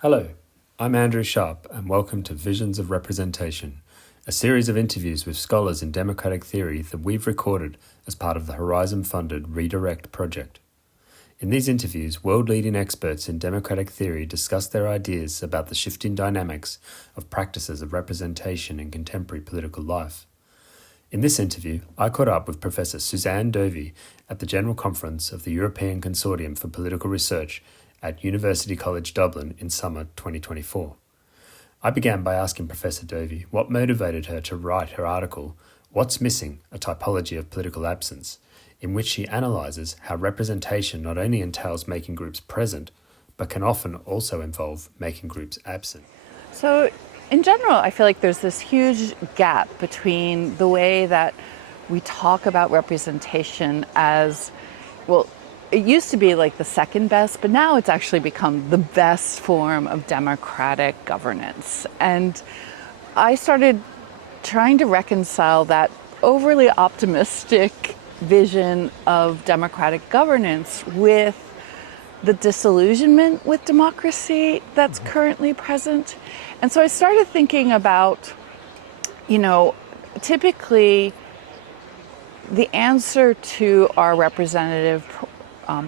Hello, I'm Andrew Schaap and welcome to Visions of Representation, a series of interviews with scholars in democratic theory that we've recorded as part of the Horizon-funded Redirect project. In these interviews, world-leading experts in democratic theory discuss their ideas about the shifting dynamics of practices of representation in contemporary political life. In this interview, I caught up with Prof Suzanne Dovi at the General Conference of the European Consortium for Political Research at University College Dublin in summer 2024. I began by asking Professor Dovi what motivated her to write her article, What's Missing? A Typology of Political Absence, in which she analyses how representation not only entails making groups present, but can often also involve making groups absent. So, in general, I feel like there's this huge gap between the way that we talk about representation as, well, it used to be like the second best, but now it's actually become the best form of democratic governance. And I started trying to reconcile that overly optimistic vision of democratic governance with the disillusionment with democracy that's currently present. And so I started thinking about, typically the answer to our representative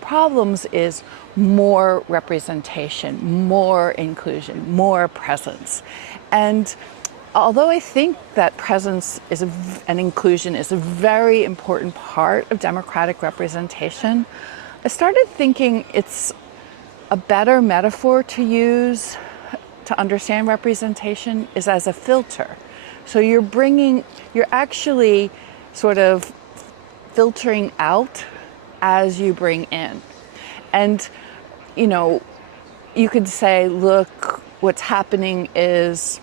problems is more representation, more inclusion, more presence. And although I think that presence and inclusion is a very important part of democratic representation, I started thinking it's a better metaphor to use to understand representation is as a filter. So you're actually sort of filtering out as you bring in. And, you could say, look, what's happening is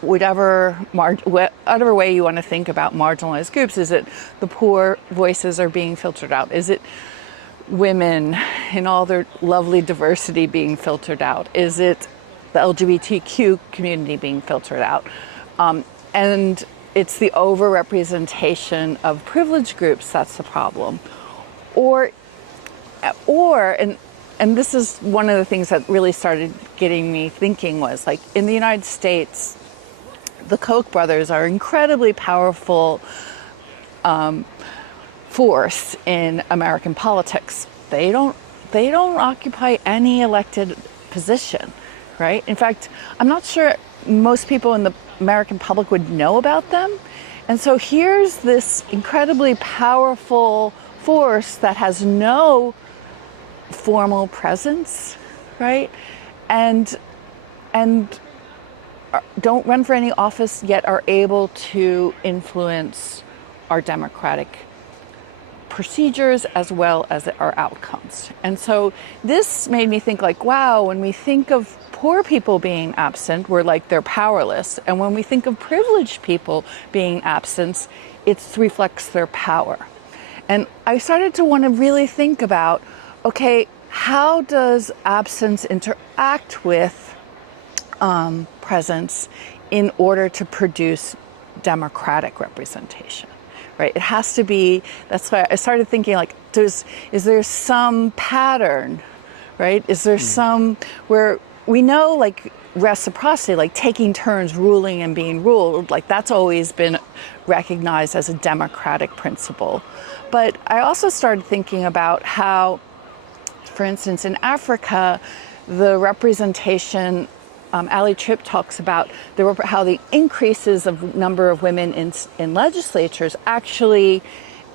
whatever way you want to think about marginalized groups, is it the poor voices are being filtered out? Is it women in all their lovely diversity being filtered out? Is it the LGBTQ community being filtered out? And it's the overrepresentation of privileged groups that's the problem. Or and this is one of the things that really started getting me thinking was, like, in the United States, the Koch brothers are incredibly powerful force in American politics. They don't occupy any elected position, right? In fact, I'm not sure most people in the American public would know about them. And so here's this incredibly powerful force that has no formal presence, right? And don't run for any office, yet are able to influence our democratic procedures as well as our outcomes. And so this made me think, like, wow, when we think of poor people being absent, we're like they're powerless. And when we think of privileged people being absent, it reflects their power. And I started to want to really think about, okay, how does absence interact with presence in order to produce democratic representation, right? It has to be, that's why I started thinking, like, is there some pattern, right? Is there some, where we know, like, reciprocity, like taking turns ruling and being ruled, like that's always been recognized as a democratic principle. But I also started thinking about how, for instance, in Africa, the representation, Ali Tripp talks about how the increases of number of women in legislatures actually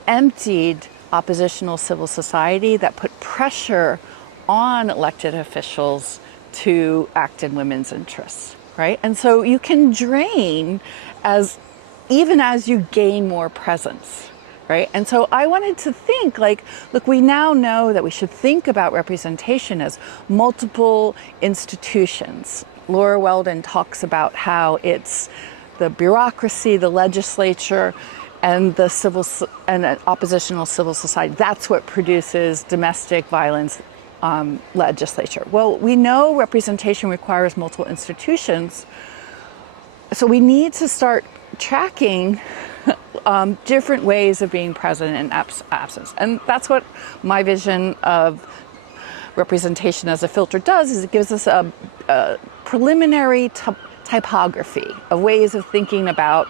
emptied oppositional civil society that put pressure on elected officials to act in women's interests, right? And so you can drain even as you gain more presence, right? And so I wanted to think, like, look, we now know that we should think about representation as multiple institutions. Laura Weldon talks about how it's the bureaucracy, the legislature, and the oppositional civil society. That's what produces domestic violence legislature. Well, we know representation requires multiple institutions, so we need to start tracking different ways of being present in absence. And that's what my vision of representation as a filter does is it gives us a preliminary typography of ways of thinking about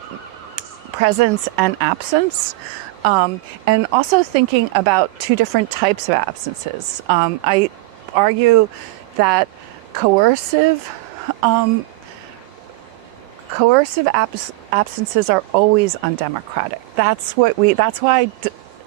presence and absence, and also thinking about two different types of absences. I argue that coercive absences are always undemocratic. That's why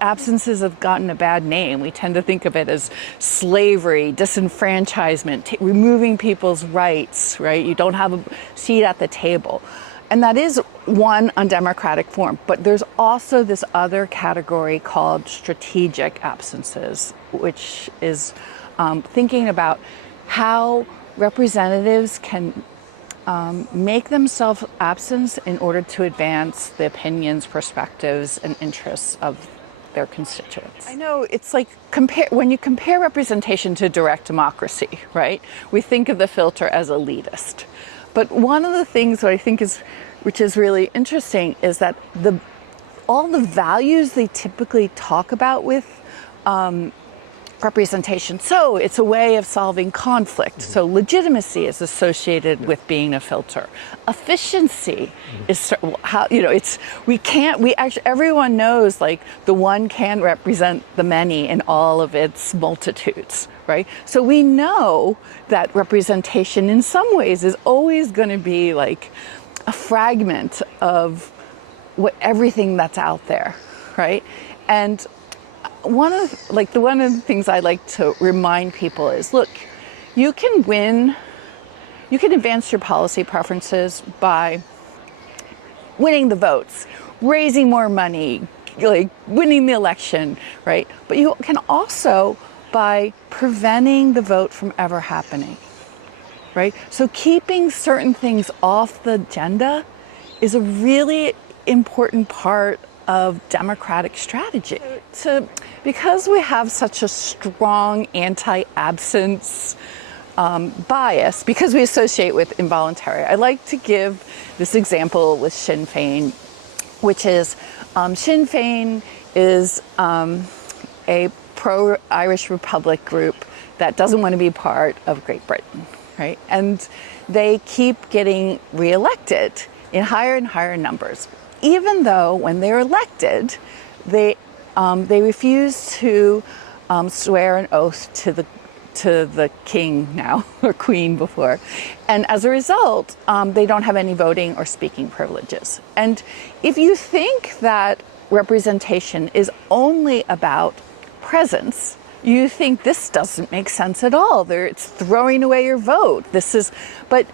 absences have gotten a bad name. We tend to think of it as slavery, disenfranchisement, removing people's rights, right? You don't have a seat at the table. And that is one undemocratic form. But there's also this other category called strategic absences, which is thinking about how representatives can make themselves absent in order to advance the opinions, perspectives, and interests of their constituents. I know it's like when you compare representation to direct democracy, right? We think of the filter as elitist. But one of the things that I think which is really interesting is that all the values they typically talk about with representation. So it's a way of solving conflict. So legitimacy is associated with being a filter. Efficiency is how, everyone knows like the one can represent the many in all of its multitudes, right? So we know that representation in some ways is always going to be like a fragment of everything that's out there, right? And one of the things I like to remind people is, look, you can advance your policy preferences by winning the votes, raising more money, like winning the election, right? But you can also by preventing the vote from ever happening, right? So keeping certain things off the agenda is a really important part of democratic strategy. Because we have such a strong anti-absence bias, because we associate with involuntary, I like to give this example with Sinn Féin, which is Sinn Féin is a pro-Irish Republic group that doesn't want to be part of Great Britain, right? And they keep getting reelected in higher and higher numbers, even though when they're elected, they refuse to swear an oath to the king now, or queen before. And as a result, they don't have any voting or speaking privileges. And if you think that representation is only about presence, you think this doesn't make sense at all. It's throwing away your vote. But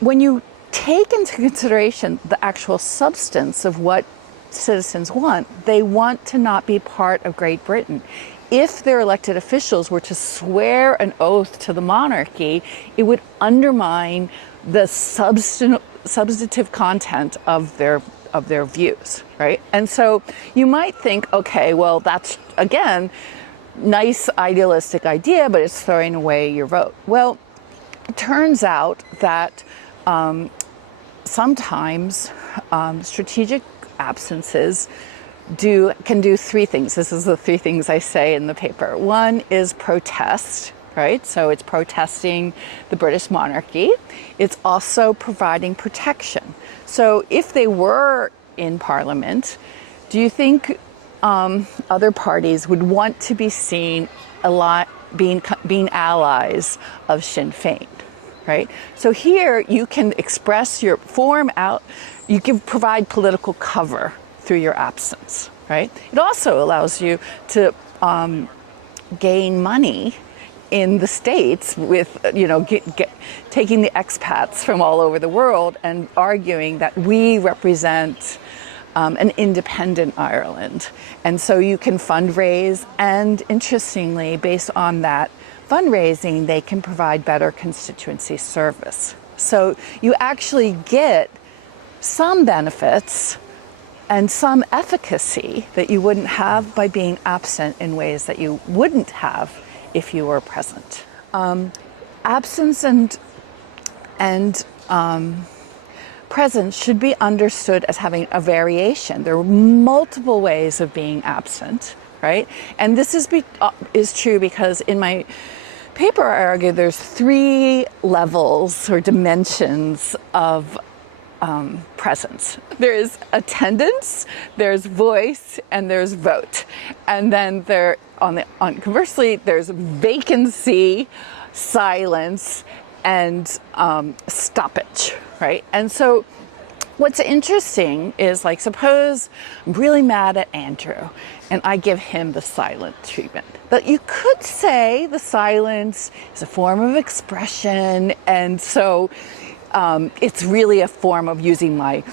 when you take into consideration the actual substance of what citizens want, they want to not be part of Great Britain. If their elected officials were to swear an oath to the monarchy, it would undermine the substantive content of their views, right? And so you might think, okay, well, that's, again, nice idealistic idea, but it's throwing away your vote. Well, it turns out that sometimes strategic absences can do three things. This is the three things I say in the paper. One is protest, right? So it's protesting the British monarchy. It's also providing protection. So if they were in Parliament, do you think other parties would want to be seen being allies of Sinn Féin, right? So here you can express your form out. You can provide political cover through your absence, right? It also allows you to gain money in the States with, taking the expats from all over the world and arguing that we represent an independent Ireland. And so you can fundraise, and interestingly, based on that fundraising, they can provide better constituency service. So you actually get some benefits and some efficacy that you wouldn't have by being absent in ways that you wouldn't have if you were present. Absence and presence should be understood as having a variation. There are multiple ways of being absent, right? And this is true because in my paper, I argue there's 3 levels or dimensions of presence. There's attendance, there's voice, and there's vote. And then conversely, there's vacancy, silence, and stoppage, right? And so what's interesting is, like, suppose I'm really mad at Andrew and I give him the silent treatment. But you could say the silence is a form of expression, and so it's really a form of using my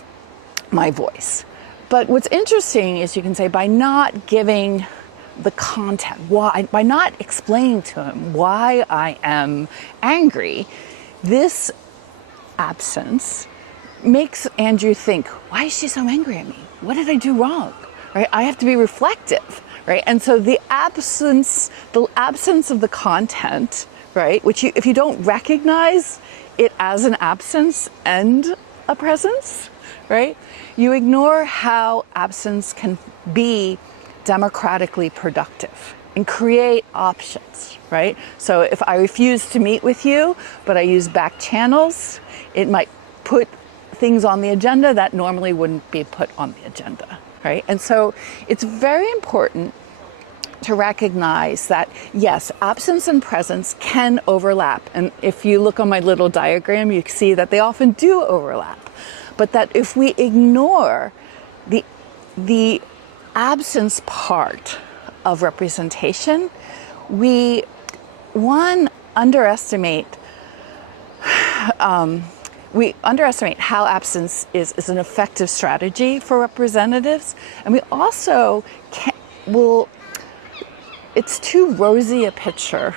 voice. But what's interesting is you can say, by not giving the content, by not explaining to him why I am angry, this absence makes Andrew think, why is she so angry at me? What did I do wrong? Right? I have to be reflective, right? And so the absence of the content, right, which if you don't recognize it as an absence and a presence, right, you ignore how absence can be democratically productive and create options, right? So if I refuse to meet with you, but I use back channels, it might put things on the agenda that normally wouldn't be put on the agenda, right? And so it's very important to recognize that, yes, absence and presence can overlap. And if you look on my little diagram, you see that they often do overlap. But that if we ignore the absence part of representation, we underestimate how absence is an effective strategy for representatives, and we also it's too rosy a picture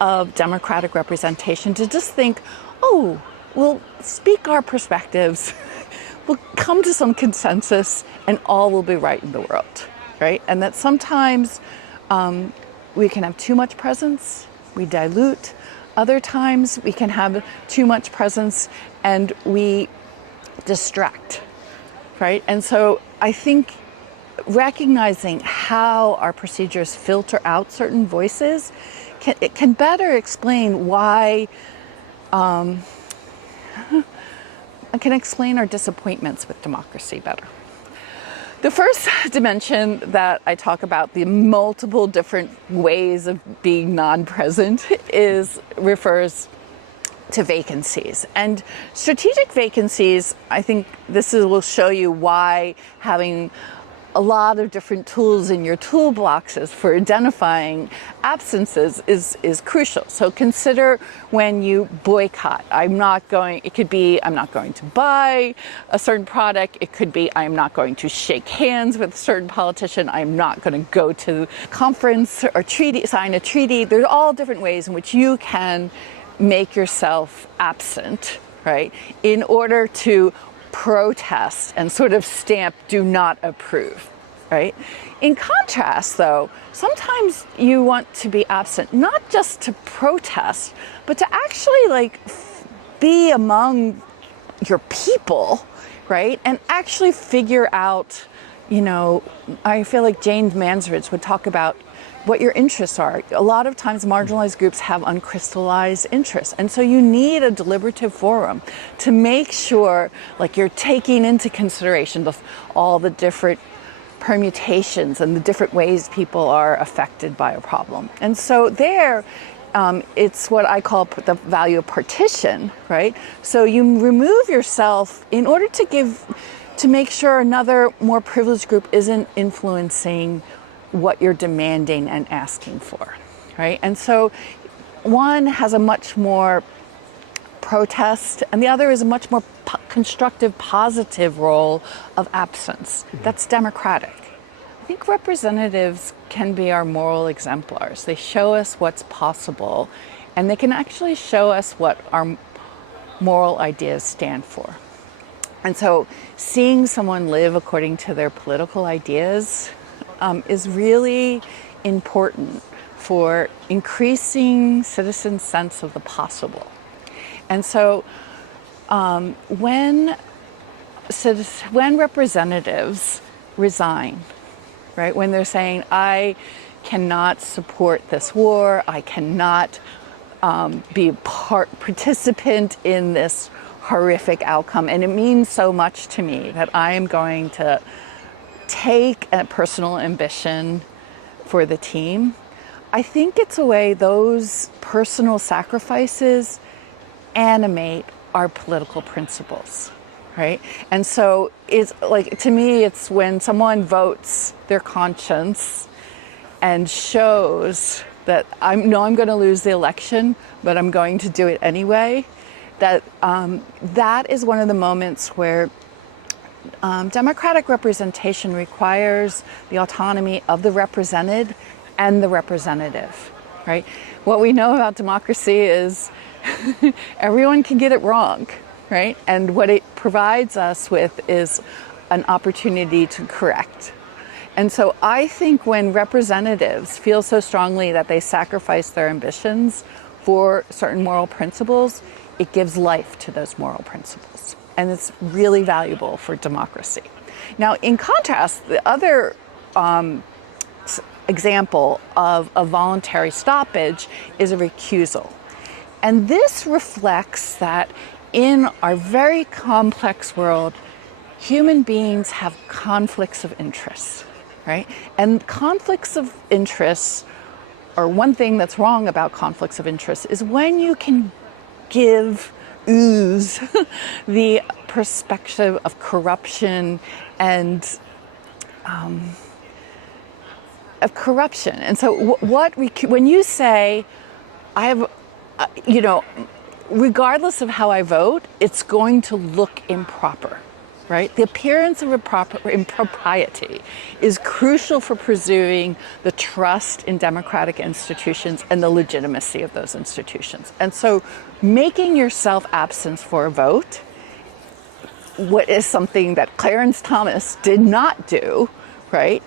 of democratic representation to just think, oh, we'll speak our perspectives, we'll come to some consensus, and all will be right in the world, right? And that sometimes we can have too much presence, we dilute. Other times we can have too much presence and we distract, right? And so I think recognizing how our procedures filter out certain voices can better explain why, can explain our disappointments with democracy better. The first dimension that I talk about, the multiple different ways of being non-present, refers to vacancies. And strategic vacancies, I think will show you why having a lot of different tools in your toolboxes for identifying absences is crucial. So consider when you boycott. It could be I'm not going to buy a certain product. It could be I'm not going to shake hands with a certain politician. I'm not going to go to conference or sign a treaty. There's all different ways in which you can make yourself absent, right, in order to protest and sort of stamp do not approve, right? In contrast, though, sometimes you want to be absent, not just to protest, but to actually be among your people, right? And actually figure out, I feel like Jane Mansbridge would talk about what your interests are. A lot of times marginalized groups have uncrystallized interests. And so you need a deliberative forum to make sure you're taking into consideration all the different permutations and the different ways people are affected by a problem. And so it's what I call the value of partition, right? So you remove yourself in order to make sure another more privileged group isn't influencing what you're demanding and asking for, right? And so one has a much more protest, and the other is a much more constructive, positive role of absence. That's democratic. I think representatives can be our moral exemplars. They show us what's possible, and they can actually show us what our moral ideas stand for. And so seeing someone live according to their political ideas is really important for increasing citizens' sense of the possible. And so when representatives resign, right, when they're saying, I cannot support this war. I cannot be a participant in this horrific outcome. And it means so much to me that I am going to take a personal ambition for the team. I think it's a way those personal sacrifices animate our political principles, right? And so it's like, to me, it's when someone votes their conscience and shows that I'm going to lose the election, but I'm going to do it anyway, that that is one of the moments where democratic representation requires the autonomy of the represented and the representative, right? What we know about democracy is everyone can get it wrong, right? And what it provides us with is an opportunity to correct. And so I think when representatives feel so strongly that they sacrifice their ambitions for certain moral principles, it gives life to those moral principles. And it's really valuable for democracy. Now, in contrast, the other example of a voluntary stoppage is a recusal. And this reflects that in our very complex world, human beings have conflicts of interest, right? And conflicts of interest, or one thing that's wrong about conflicts of interest, is when you can ooze the perspective of corruption and of corruption. And so when you say, I have, regardless of how I vote, it's going to look improper, right? The appearance of impropriety is crucial for preserving the trust in democratic institutions and the legitimacy of those institutions. And so making yourself absent for a vote, what is something that Clarence Thomas did not do, right,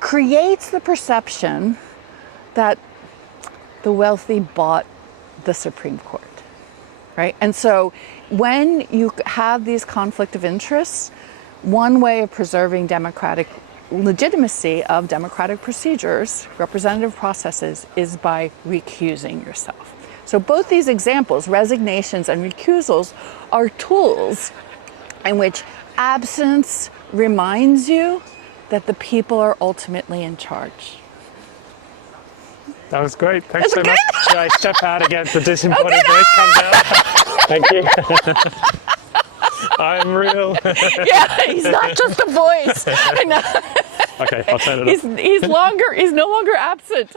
creates the perception that the wealthy bought the Supreme Court, right? And so when you have these conflict of interests, one way of preserving democratic legitimacy of democratic procedures, representative processes, is by recusing yourself. So both these examples, resignations and recusals, are tools in which absence reminds that the people are ultimately in charge. That was great. Thanks so much. Should I step out again? The disembodied voice comes out. Thank you. I'm real. Yeah, he's not just a voice. Okay, I'll turn it off. He's no longer absent.